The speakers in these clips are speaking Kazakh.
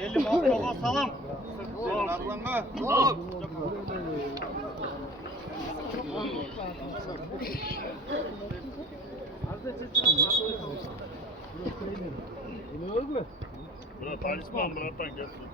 Elim altına salam. Buna talisman Murat'tan gelsin.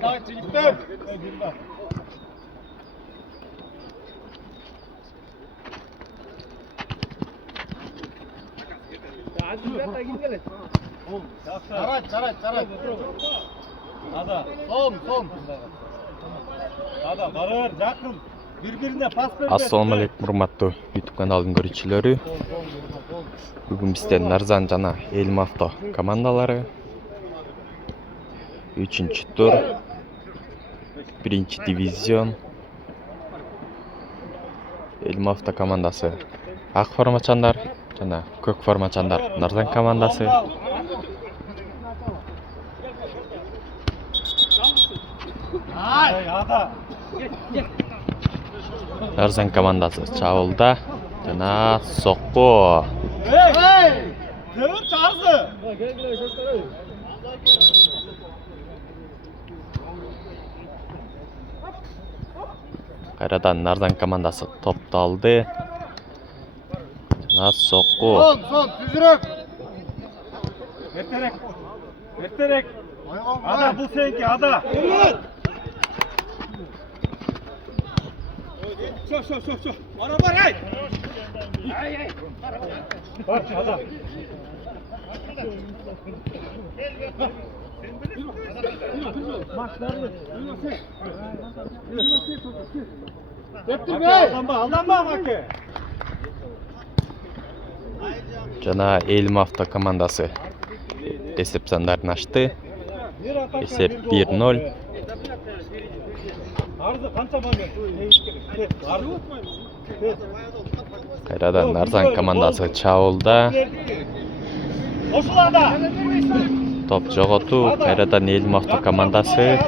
Давай, Филиппен! Жарайт. Ада, сом. Ада, барар, жақын. Bir-birine pas ver. Ассалаумалейкум, урматтуу YouTube каналынын көрүүчүлөрү. Бүгүн бизде Нарзан жана Элим авто командалары 3-тур 1-дивизион. Элим авто командасы ак формачандар жана көк формачандар Нарзан командасы. Нарзан командасы чабуулда жана сокку. Кайрадан Нарзан командасы топту алды. Жана сокку. Son, düzürük. Erterek. Ada bu senki, ada. Şu. Araba hey. Bak ada. Aldanma Makke. Жана Элим авто командасы эсеп сандарын ачты. Эсеп 1-0. Кайрадан Нарзан командасы чабуулда. Топ жоготуу. Кайрадан Элим авто командасы.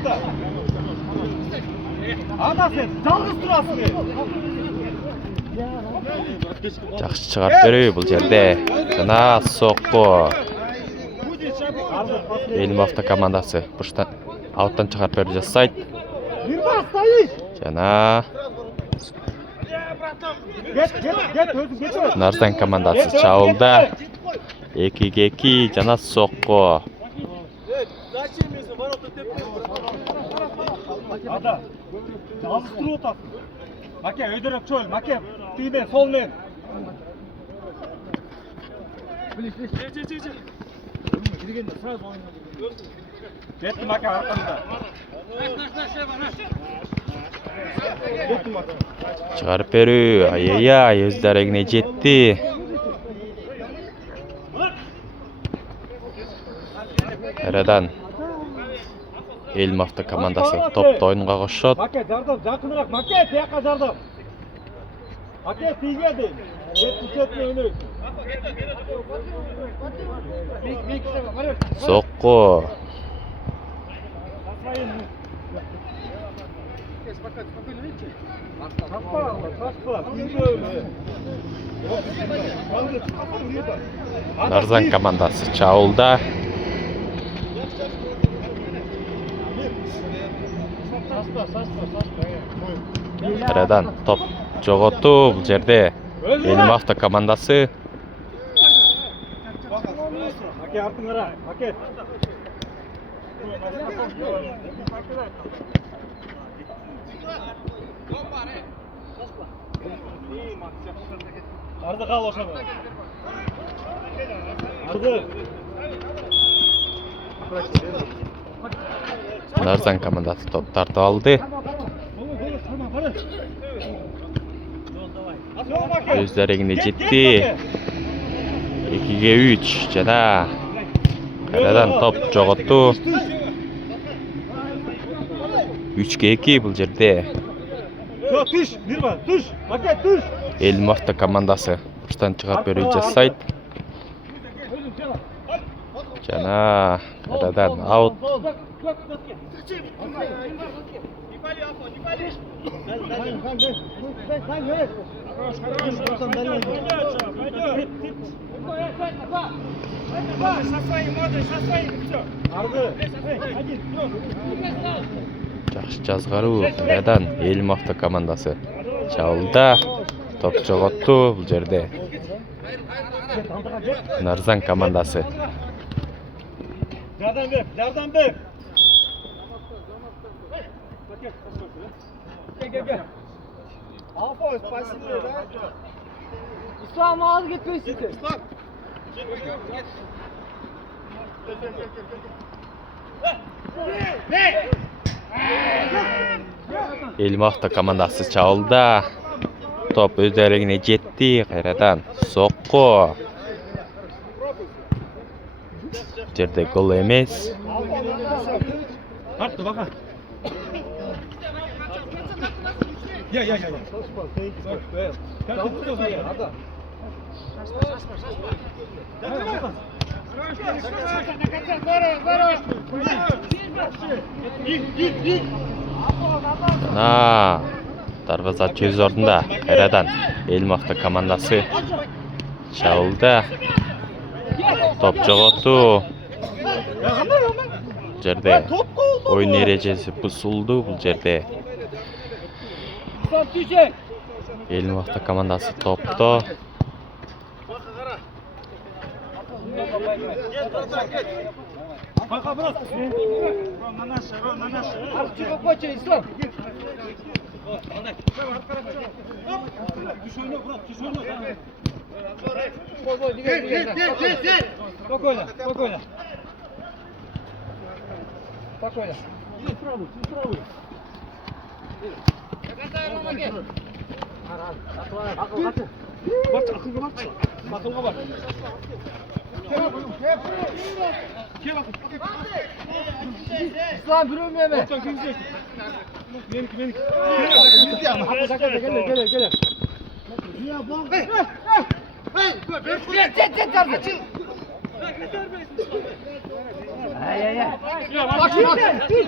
Ада сен жалгыз турасың. Жакшы чыгарып берүү бул жерде. Жана сокку. Элим авто командасы буштан ауттан чыгарып берүү жасайт. Жана Нарзан командасы чабуулда 2-2 жана сокку. Ада жалгыз туруп атасың. Маке өйдөрөк чөл, Маке тиймен сол мен. Жетти Маке аркаңда. Чыгарып берүү. Ай, өз дарегине жетти. Кайрадан Элим авто командасы топту оюнга кошот. Маке жардам, жакыныраак. Маке тияка жардам. Маке тийге дейм. Жетти өнөй. Сокку. Нарзан командасы чабуулда. Кайрадан топ жоготуу бул жерде Элим авто командасы. Маке артыңара, Маке. Арды кал ошону. Арды. Нарзан командасы топ тартып алды. Өз дарегіне жетті. 2-ге 3 жана кайрадан топ жоготту. 3-ге 2 бул жерде. Түш, Мирбан, түш. Маке, түш. Элим авто командасы бурчтан чыгарып берүү жасайт. Жана кайрадан аут. Жакшы жазгаруу. Кайрадан Элим авто командасы чабылда. Топ жоготту бул жерде. Нарзан командасы. Жардан бер. Афой, спасибо, да? İslam al gitmesin. İslam. Элим авто командасы чабылда. Топ өз дарегине жетти. Кайрадан сокку. Жерде гол эмес. Артты бака. Я. Жана дарбаза өз ордунда. Кайрадан Элим авто командасы чабылда. Топ жоготту. Жерде oyun erежеси бузулду бул жерде. Элим авто командасы топто. Бака брат. Нанаш. Арчыга койчу, İslam. Düş oyna Burak, düş oyna. Gel. Спокойно. Правый. Бak, akılga bak. Akılga bak. İslam bürünmüyor mu? Benimki. Gel. Hey. Bak, gel. Düş.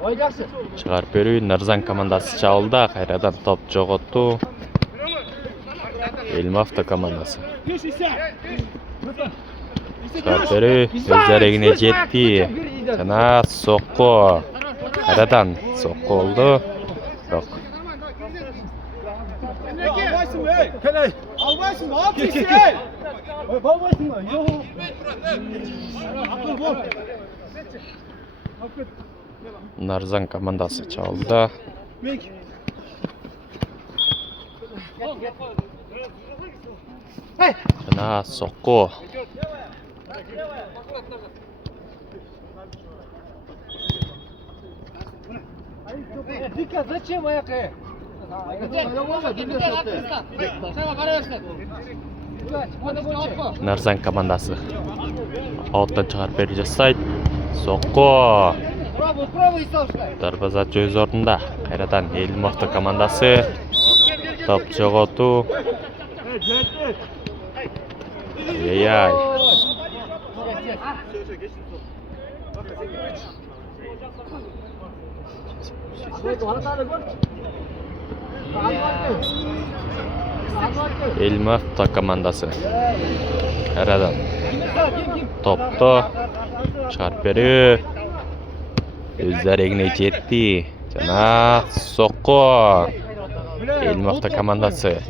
Oynayacaksın. Чыгарып берүү. Нарзан командасы чабылда. Кайрадан топ жоготту. Элим авто командасы. Чыгарып берүү. Өз дарегине жетти. Жана сокку. Кайрадан сокку болду. Бирок Albaysın mı? Atıyorsun. Balbaysın mı? Yok. Akıl bol. Нарзан командасы чабылда. Жана сокку. Дика, зачем аяққа? Нарзан командасы ауттан чыгарып берүү жасайт. Сокку. Дарбаза өз ордунда. Кайрадан Элим авто командасы топ жоготту. Ай. Элим авто командасы кайрадан топто чыгарып берүү. Өз дарегине жетти. Жана соққу. Элмавто командасы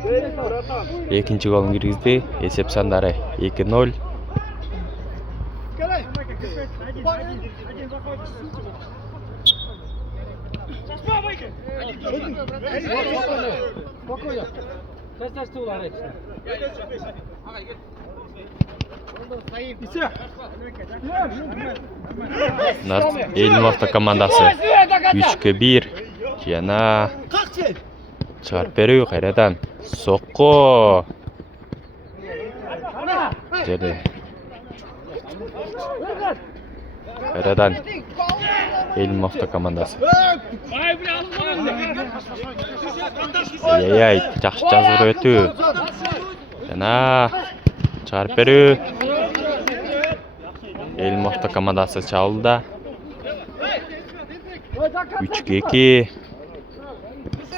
экинчи голун киргизди. Эсеп сандары 2-0. Спокойно. Сейчас стул арайт. Элмавто командасы 3-1. Жана чыгарып берүү кайрадан соққу. Жерде кайрадан Элмавто командасы. Ай, жакшы жазып өтүү. Жана чыгарып берүү. Элмавто командасы чабуулда. 3-2.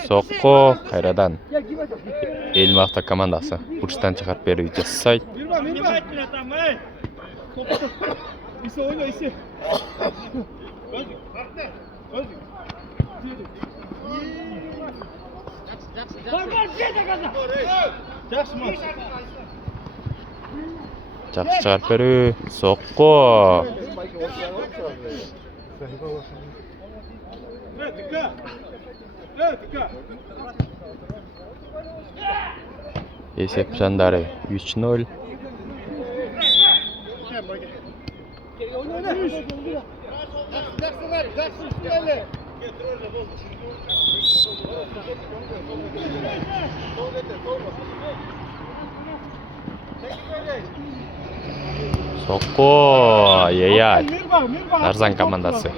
Соққу кайрадан Элмавто командасы бурчтан чыгарып берүү жасайт. Жакшы чыгарып берүү. Соққу. Эсеп сандары 3-0. Соққу. Ай. Нарзан командасы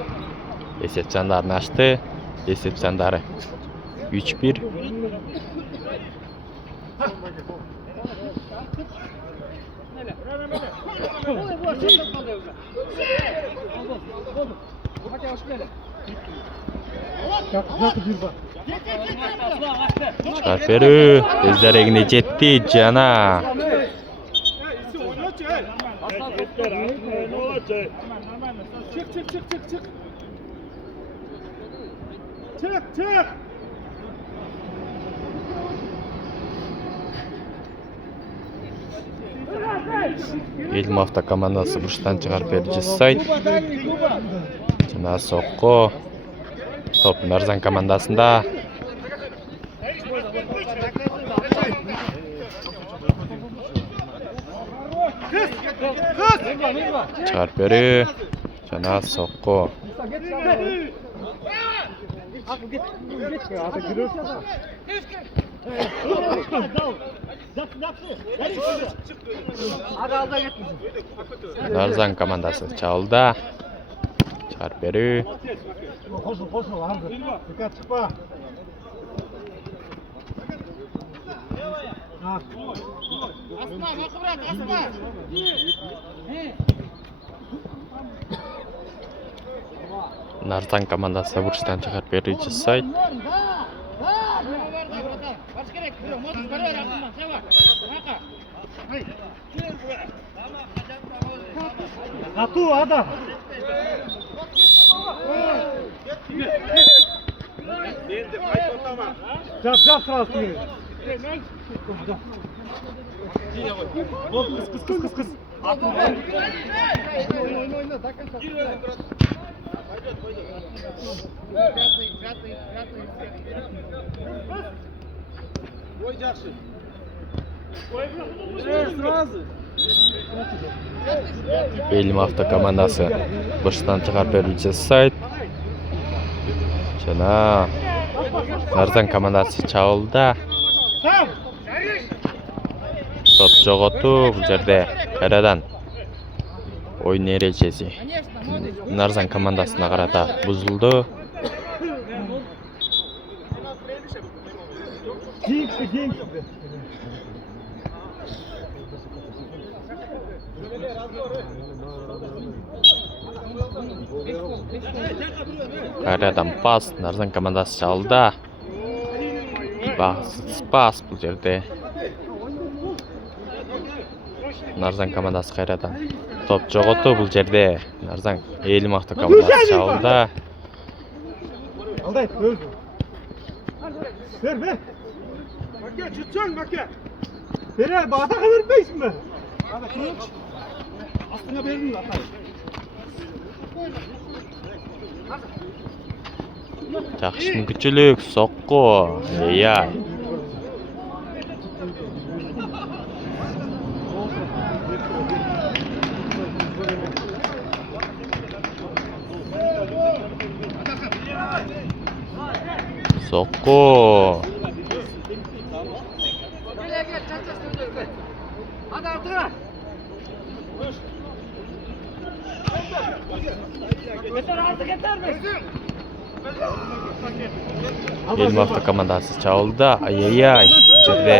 эсеп сандарын ачты. Эсеп сандары 3-1. Чыгарып берүү. Өз дарегине жетти. Жана Çık. Элмавто командасы бурчтан чыгарып берүү жасайт. Жана соққу. Топ Нарзан командасында. Чыгарып берүү. Жана соққу. Нарзан командасы чабуулда. Чыгарып берүү. Қошыл, арғы. Дикkat çıkma. Asma. Нарзан командасы бурчтан чыгарып берүү жасайт. Ату, ада. Жап сразу тебе. Кыз. Ату. Ойна, до конца. Ой, жақсы. Сразу. Элмавто командасы бурчтан чыгарып берүү жасайт. Жана Нарзан командасы чабуулда. Топ жоготуу. Бул жерде кайрадан оюн эрежеси Нарзан командасына карата бузулду. Кайрадан пас Нарзан командасы чабуулда. Пас бул жерде Нарзан командасы кайрадан топ жоготуу. Бул жерде Нарзан Элмавто командасы чабуулда. Alday, öz. Ver. Makke, çıtsın Makke. Ver, bağda vermeysin mi? Abi, kılıç. Aslına verin mi atar? Жақсы мүмкіншілік, соққы, иә. Соққы. Елмавто командасы чабылды. Ай-яй-яй. Жерде.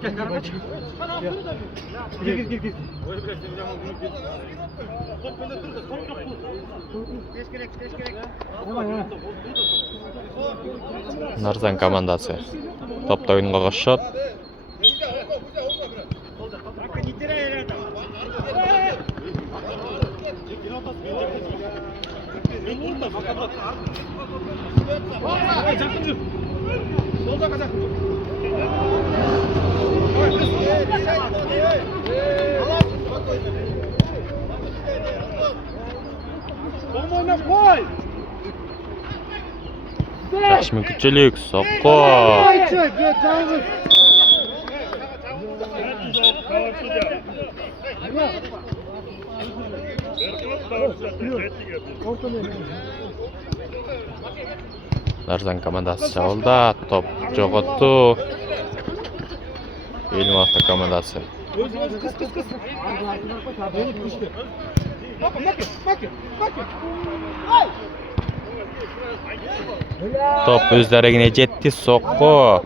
Gir. Нарзан командасы топта ойынға қосшот. Жақсы мүмкіншілік, соққы. Нарзан командасы чабылды, топ жоғалтты. Елмавто командасы. Топ өз дәрегіне жетті, соққы.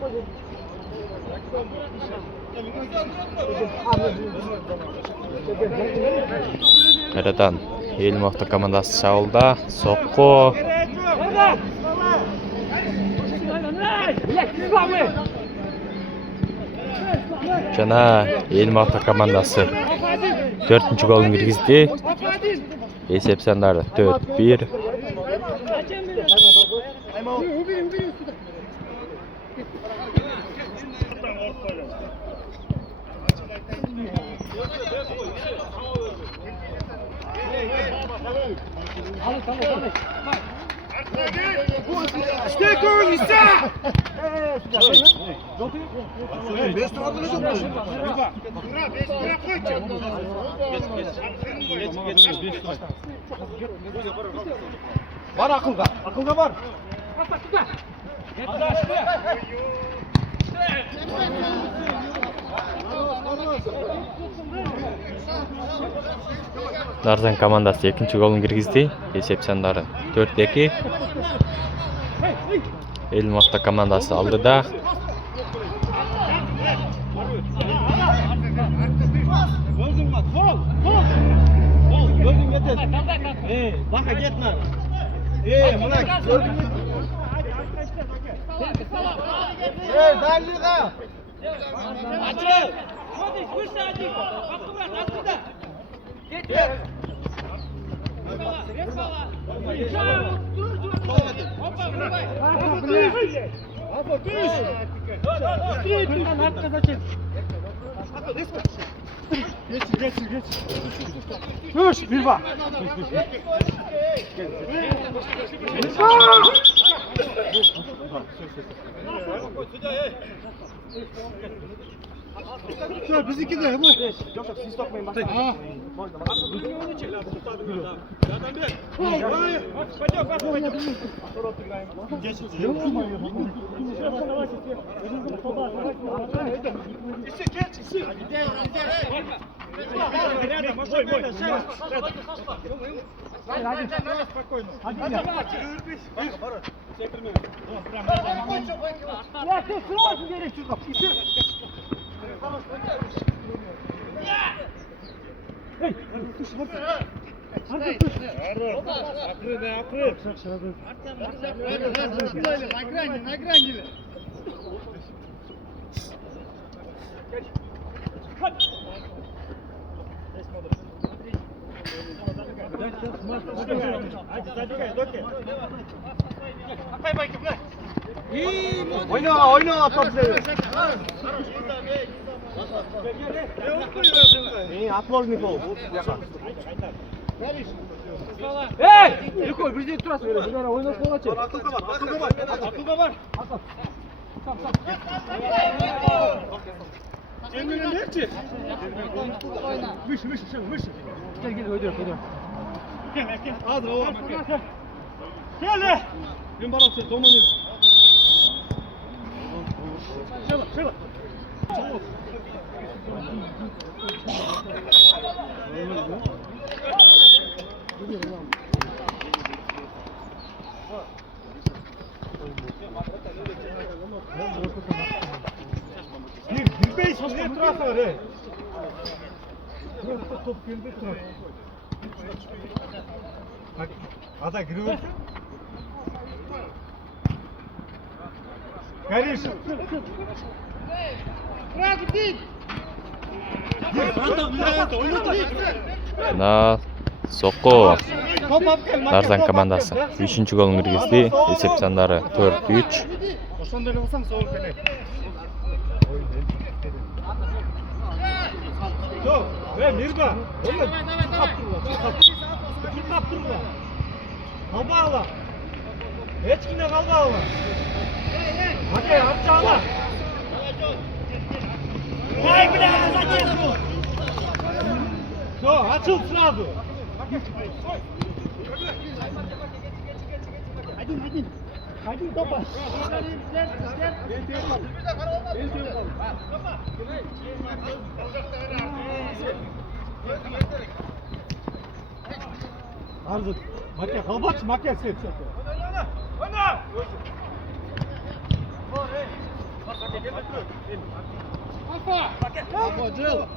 Қайрадан Елмавто командасы чабылды, соққы. Жана Елмавто командасы 4-ші голын киргизди. Есеп сандары 4-1. Var akılda. Akılda var. Нарзан командасы 2-ші голын киргизди. Есеп сандары 4-2. Елмавто командасы алдыда. Baka gitme. Mına gördün mü? Dalga. Açı. Hadi kuş hadi. Bak bırak aslında. Git. Geç. Koş bir bak. Bizimki de ama. Yok siz sokmayın bak. Ya ты сразу веришь, что на грани. Oyna atabilir. Atmoznikov. Hey! Yuko bir de turası böyle. Bunlara oyna sola çek. Akılda var. Cemil'in nerede? Mış. Gel ödüyor. Gel. Hadi o. Gel. Ben bana sen domanı. Şöyle. Bir beş ne turası var he? Top geldi turas. Bak, ada giriyor. Karış. 나 соққы Нарзан командасы 3-ші голын кіргізді. Есеп сандары 4-3. Ошондой эле кылсаң соол келет. Жок, Мирба. Каптырла. Калбагыла. Эч кимде калбагыла. Аке, апчагыла. Ой, бля, зачем? Всё, отшил сразу. Один топа. Арзу, Маке, халбач, Маке сет. Ойна!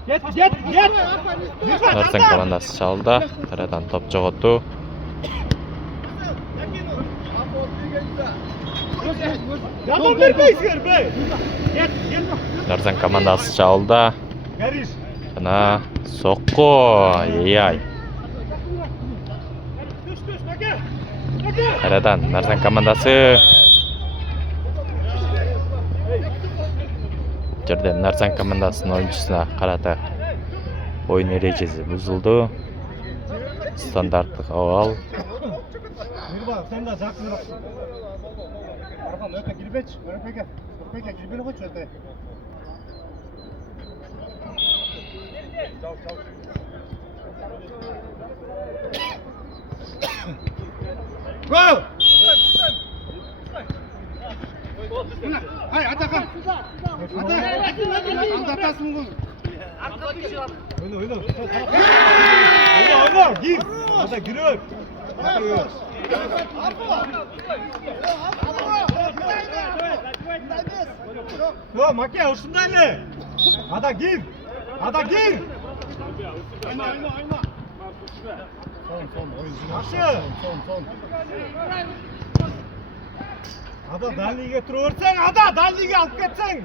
Get! Нарзан командасы шалды. Тарадан топ жоғоту. Yardım vermeyizler be! Get! Нарзан командасы шалды. Karış! Мына соққы. Ей-ай. Düş, Maке! Тарадан Нарзан командасы. Жерде Нарзан командасының ойыншысына қарата ойын ережесі бұзылды. Стандарттық ауал. Mirba, sen de жақсырақ. Архан, өте кірбеч, өрпеге кірбені қойшы өте. Гол! Ай, Атахан! Атасың бұл! Oyna! Gir! Ata giriyor! Yo, Makke, uçsundan ne? Ata gir! Oyna! Son, oyuncu. Nasıl? Son. Ada dalliga turaversan, dalliga olib ketsan.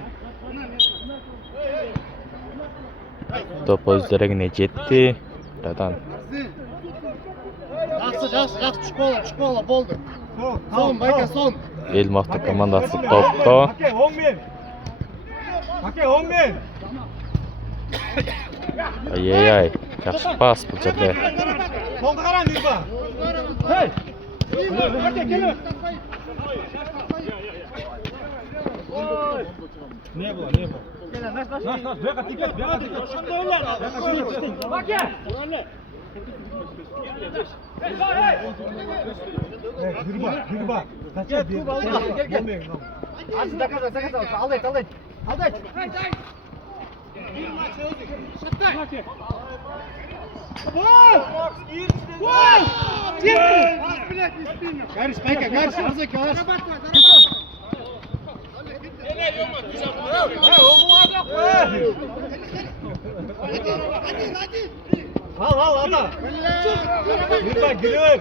Топ өз дәрегіне жетті. Тарадан Жақсы, школа болды. Son, Makke, son. Елмақты командасы топты. Makke, 10 men. Ай-яй-яй. Жақсы пас бұл жерде. Solda qara, Mirba. Hey! Makke, kelin. Ne bu? Naş, beka dikkat. Şunda oynar. Makke! Mirba. Kaçar bir. Gel. Hadi sakata. Al et. Gol! Karış, Arzak yavaş. Al ana. Mirba giriyor.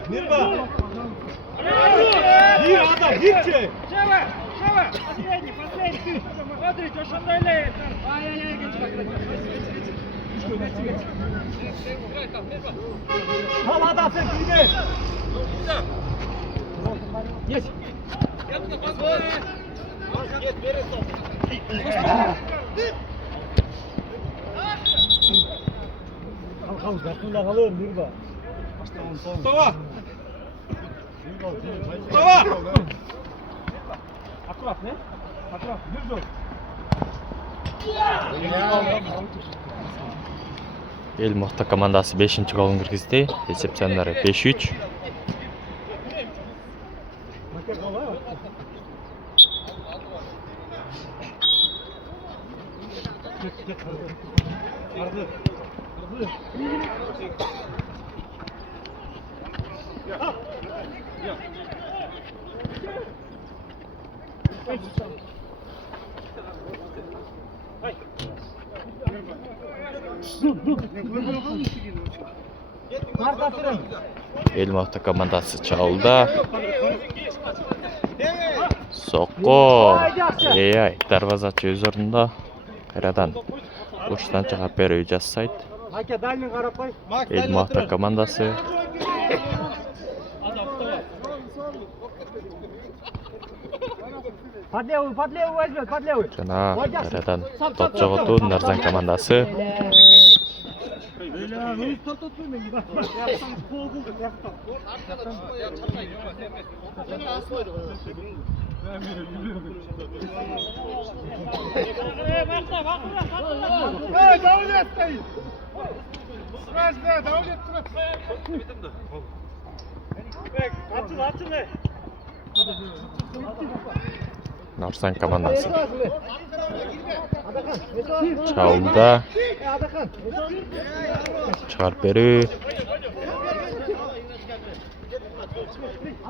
Gir adam, gir çek. Последний. Смотрите, ошондой эле. Tam adasın Güne. Geç. Kalk yakında kalır bir bak. Mustafa. Mustafa. Akrat ne? Akrat düz ol. Elmofta командасы 5-ші голын кіргізді. Есеп санары 5-3. Elmofta командасы чабылды. Соққы. Ай, дарвазачы өз орнында. Қайрадан ұштан шығып беру жасайды. Elmofta командасы. Под левую возьмет, под левую. Жана қайрадан топ жоғыту Нарзан командасы. Нарзан командасы. Чабылды. Шығарып беру.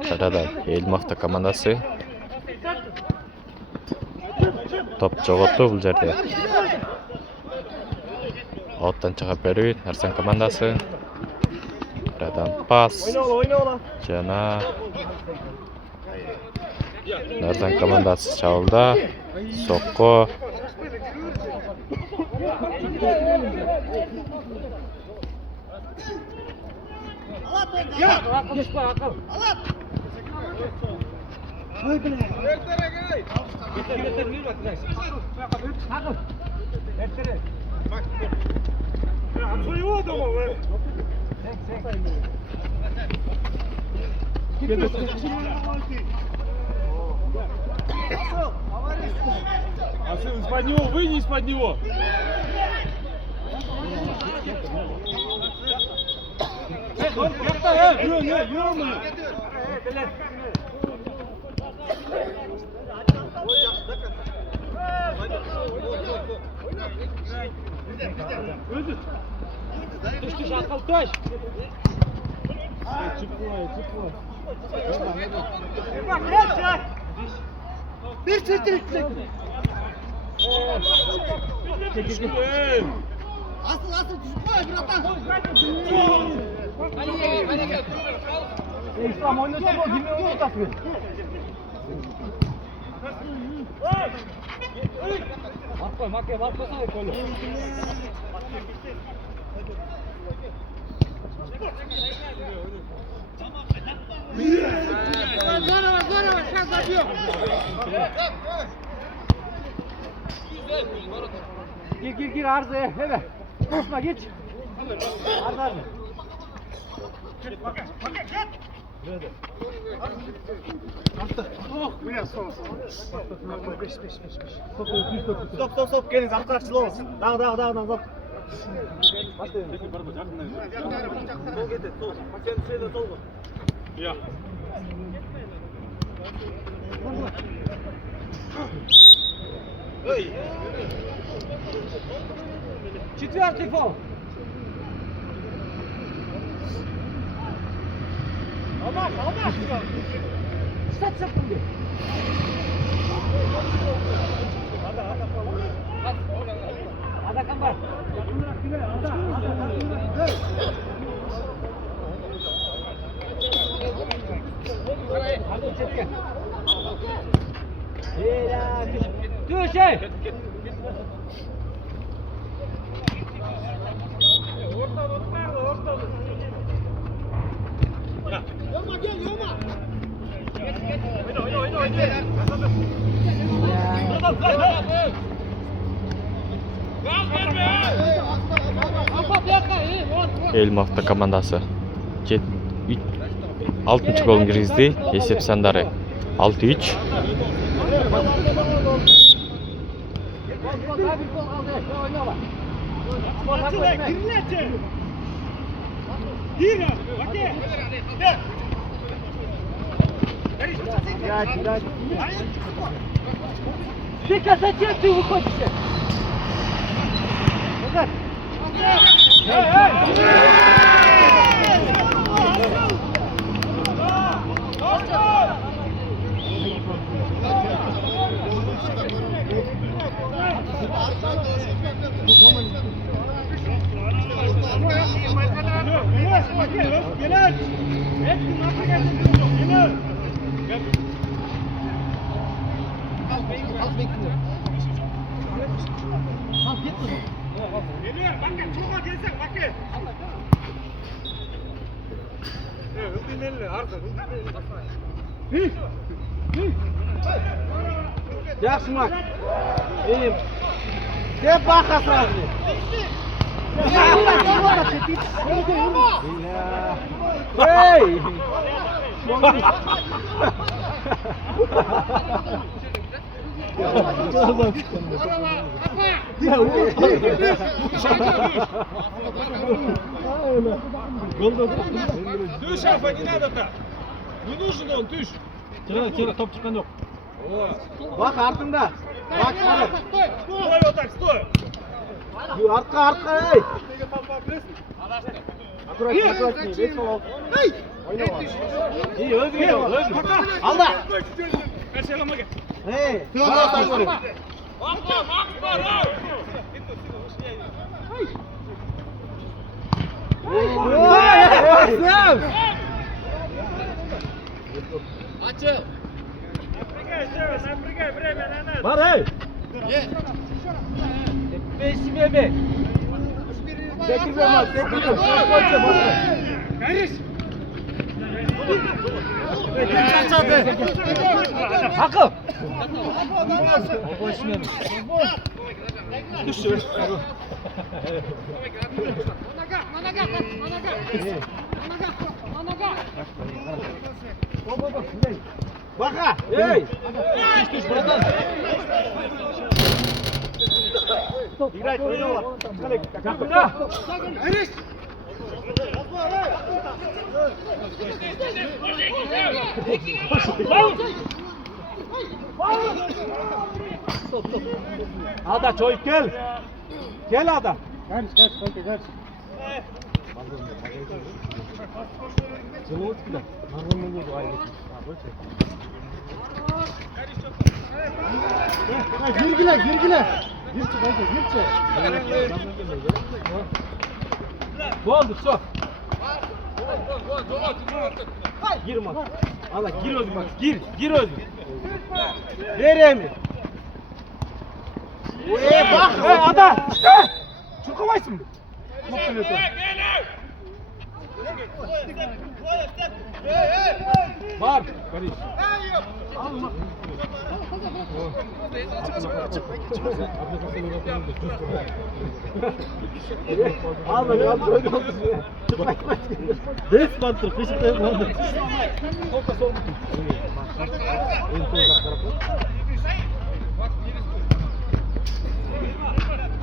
Қайрадан Elmofta командасы. Топ жоғыту бұл жерде. Оттан шығып беру Нарзан командасы. Қайрадан пас. Жана Нарзан командасы чабылды. Соққы. Из-под него, выйди из-под него. Ты шакал точь. Bir çetiriklik. Asıl düşme bırakma. İslam oynasa bu gibi oynasın. Marco sai quello. Здорово, сейчас забьем. Gir arzaya, evet. Koşma geç. Arda. Stop, gelin arkadaşlar olsun. Dağ. Başlayın. Sol getir, sol. Hakemin şeyde sol mu? Ya. Ой. Четвертый фол. Алмаз. 60 секунд. Ада камбар. Düşey. Эльмавто командасы 6 голын киргизди. Есеп сандары 6-3. Вика, зачем ты выходишь? Yaxshi mak. Deb baqa sразу. Ey! Düş Alfa, не надо так. Не нужен он, düş. Tira, top chiqqan yo'q. Bak артында. Bak qara. Стой вот так, стой. Arqa, ey. Аккуратнее, весь фол. Ey! İyi, özgür. Alda. Kaçalım gel. Hey, Напрягай время, не надо. Var hey. Beşi bebe. Tekir olmaz, tekir olmaz. Karış. Hakkı. Baka, hey! Düş, buradan. İgray, oyna. Kapına. Karış. Ada çocuk gel. Gel Ada. Kaç. Zelotki'de. Marlon'un buldu ayrı. Girgile. Gir çık hadi, gir çık. Oldu, sok. Gir bak. Allah gir özüm bak. Gir özüm. Ver emri. Bak. Ada. Çıkamaysın mı? Var. Karış. Alma. Alma ya. Des bantır. Peşinde var. Solta sol bütün. En sol tarafı.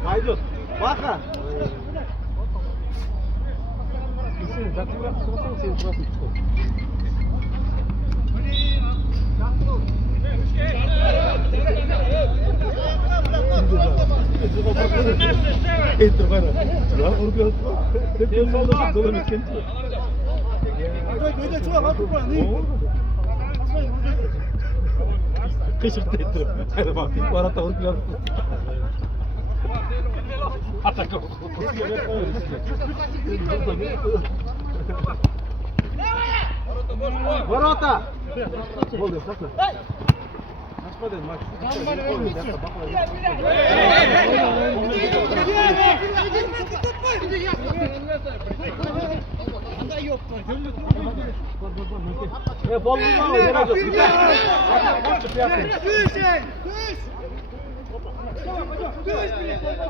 Haydi. Baka. Zaten biraz sorsan seni burası çıkıyor. Entra bana. Ya orada. Hep solda dolanıyor kendi. Hadi çok hafif var. Kışıkta entra. Hadi bak. Bana tavır biraz. Атака. Ворота! Болды, сақна. Ашпаден, Макс. Bol vurma, yer alacak.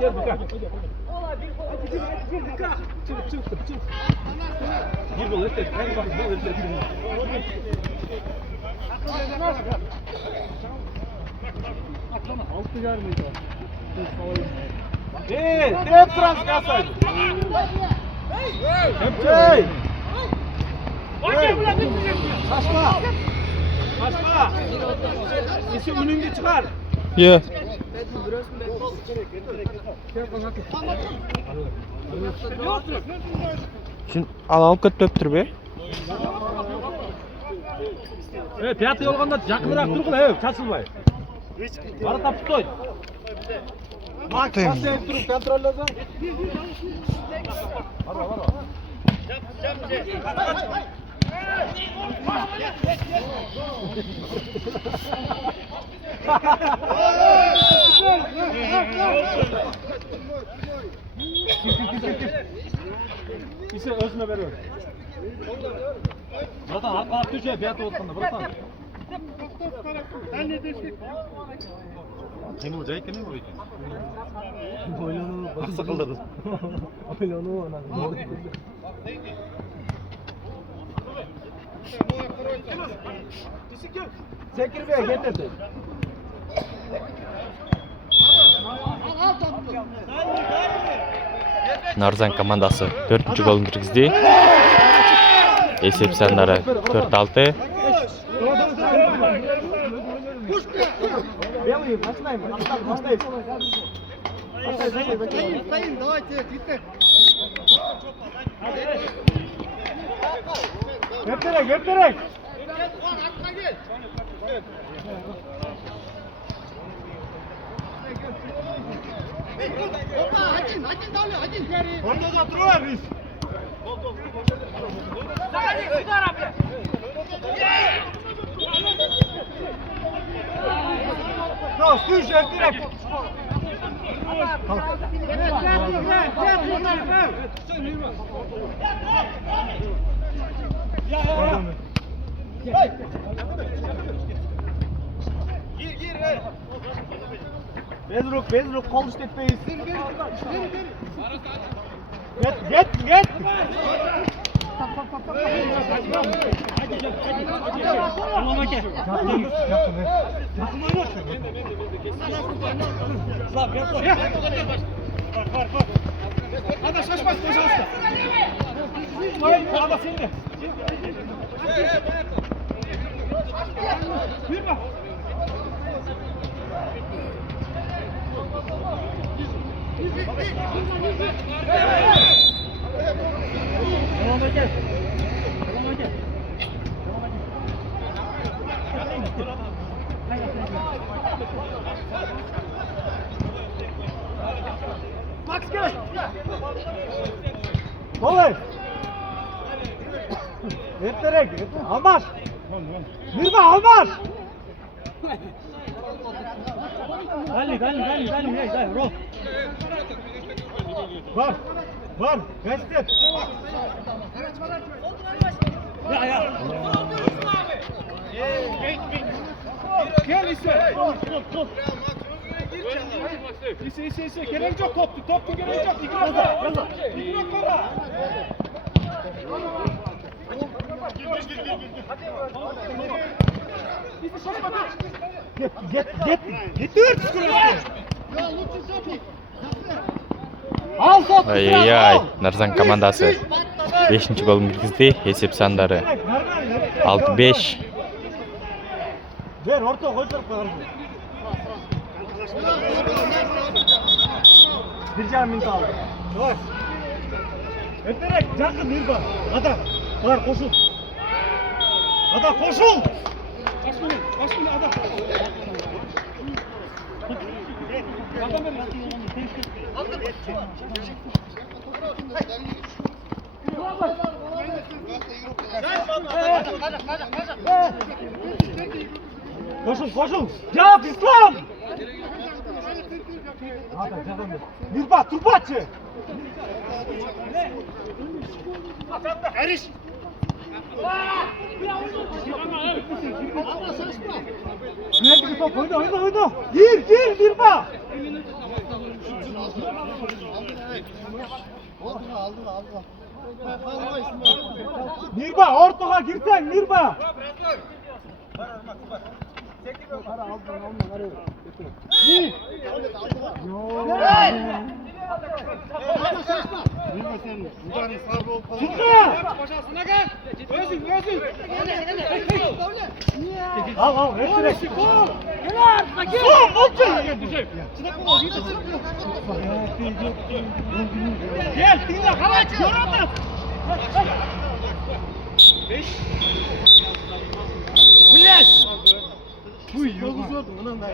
Gel Buka. Çık. Bir gol et. En bak gol et. Altı yer miydi? Direkt Frans kalsaydı. Hey! Kaçma! Kaçma! Sesi önünde çıkar. Ye. Şimdi alıp götürüp dur be. Piyatı olganda yakınırak dur kula, çatılmay. Bari tapıp koy. Bak, kasaya durup kontrollesen. Var. İşte özüne veriyor. Bratan arka düşüyor fiyatı olsun da Bratan. Kim olacak ki ne olacak? Oyunu sıkıldınız. Oyunu ona. Sekir Bey getirdi. Narzan komandası 4. golün kirgizdi. Esep sanları 4-6. Белый, начинаем. Başlayın. Стоим, давайте, bitti. Götürek. Один, давай, один. Orada oturuyor biz. Yok, düş direkt. Gir. Bezruk, kol işletmeyiz. Get. Hadi şaşmaz, пожалуйста. Sağda seni. Yürü. Max gel. Kolay. Yeterek. Almaz. Mirba almaz. Dali, hey, ro. Var. Gastet. Ya. Gel ise. Top. İse. Gerek yok toptu. Toptu gerek yok. İki kora. Ay. Narzan komandası 5. golün kirgizdi. Esep sanları 6-5. Ver orta koysana kadar. Bir can minut aldı. Var. Öterek yakın bir bak. Adam. Var koşul. Adam koşul. Kaç bin adam. Adam benim. Koşul. Yap İslam. Hadi canım. Mirba Turbatçı. Eriş. Nerede bir top? Oyna. Gir Mirba. Mirba ortağa girsen Mirba. Al. Gel, Tina, hadi. Yoramaz. Flash. Bu yolu zordu, ondan da.